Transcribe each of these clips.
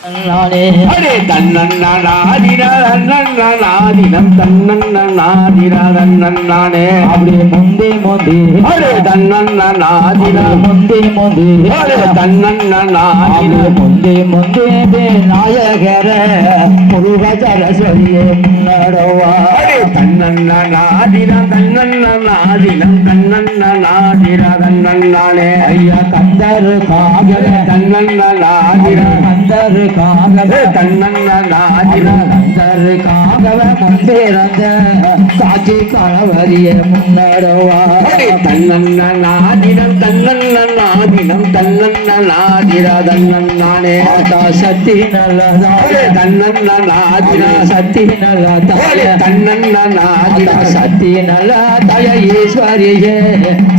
நானே அடே தன்னன்னாதினம் தன்னன்னாதிரதன்னே அப்படியே முந்தி முந்தி அடே தன்னன்னாதினம் முந்தி முந்தி அடே தன்னன்னாதினம் முந்தி முந்தி நாயகர முருக சரஸ்வதியே முன்னடவா அடே தன்னன்னாதினம் தன்னன்னாதிரதன்னே ஐயா கந்தர் காகல தன்னன்னாதிரம் கந்தர் காகல தன்னன்னாதிரம் கந்தருக்காகவ முன்பிறந்த சாட்சி கணவரியே முன்னடவா தன்னன்னாதினம் தன்னன்னாதிரதன்னே சக்தி நல்லதாய தன்னன்னாதிரம் சக்தி நல்லதாய தன்னன்னாதிரம் சக்தி நல்லதாய ஈஸ்வரியே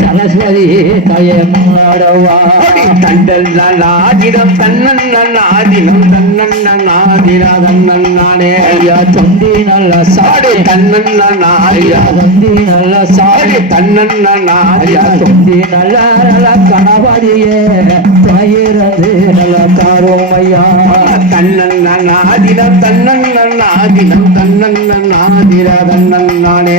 சரஸ்வதி தய முன்னடவா தன்னன்னாதிரம் தன்னன்னாதிரதன்னே ஐயா தொண்டி நல்ல சாடி ஐயா தொண்டி நல்ல சாடி ஐயா தொண்டி நல்ல நல்ல கணபதியே பயிரது நல்ல காரோமையா தன்னன்னாதிரம் தன்னன்னாதிரதன்னே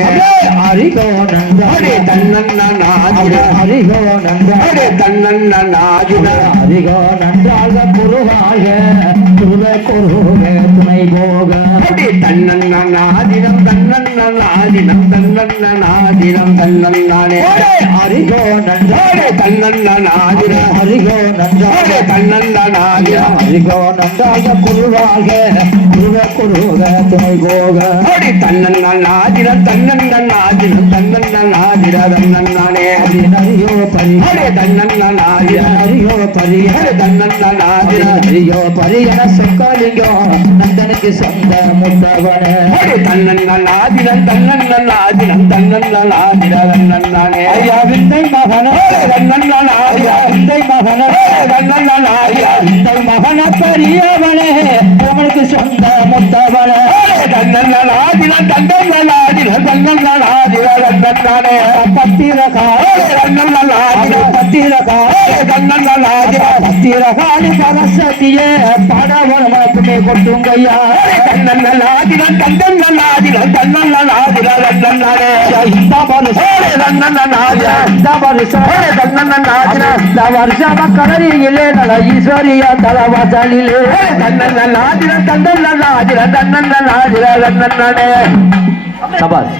ஹரிகோ நந்தாடே தன்னன்னாதிரம் ஹரிகோ நந்தாடே தன்னன்னாதிரம் ஹரிகோ நன்றாக குருவாக குருவ குருவே துணை போக தன்னன்னாதிரம் தன்னன்னானே ஹரிகோ நன்றாடே தன்னன்னாதிரம் ஹரிகோ நன்றாடே தன்னன்னாதிரம் ஹரிகோ நன்றாக குருவாக குருவ குருவ துணை போக தன்னன்னாதிரம் தன்னன்னாதிரதன்னே ஹரியோ பரி தன்னன்னாதிரம் ஹரியோ பரி தன்னன்னாதிரம் ஹரியோ பரியன சொக்கலிங்கம் நந்தனுக்கு சொந்த முத்தவன தன்னன்னாதிரம் தன்னன்னாதிரதன்னே ஐயா விந்தை மகன தன்னன்னாதிரம் விந்தை மகன விந்தை மகன பெரியவனே அவனுக்கு சொந்த முத்தவன தன்னன்னாதிரம் தன்னன்னாதிரதன்னே பத்திரகாளி பரசதியே படவன மட்டுமே கொட்டுங்கய்யா தன்னன்னாதிரம் இந்த வருஷம் கலரியிலே நல ஈஸ்வரியா தலவாசலிலே தன்னன்னாதிரம் சபாஸ்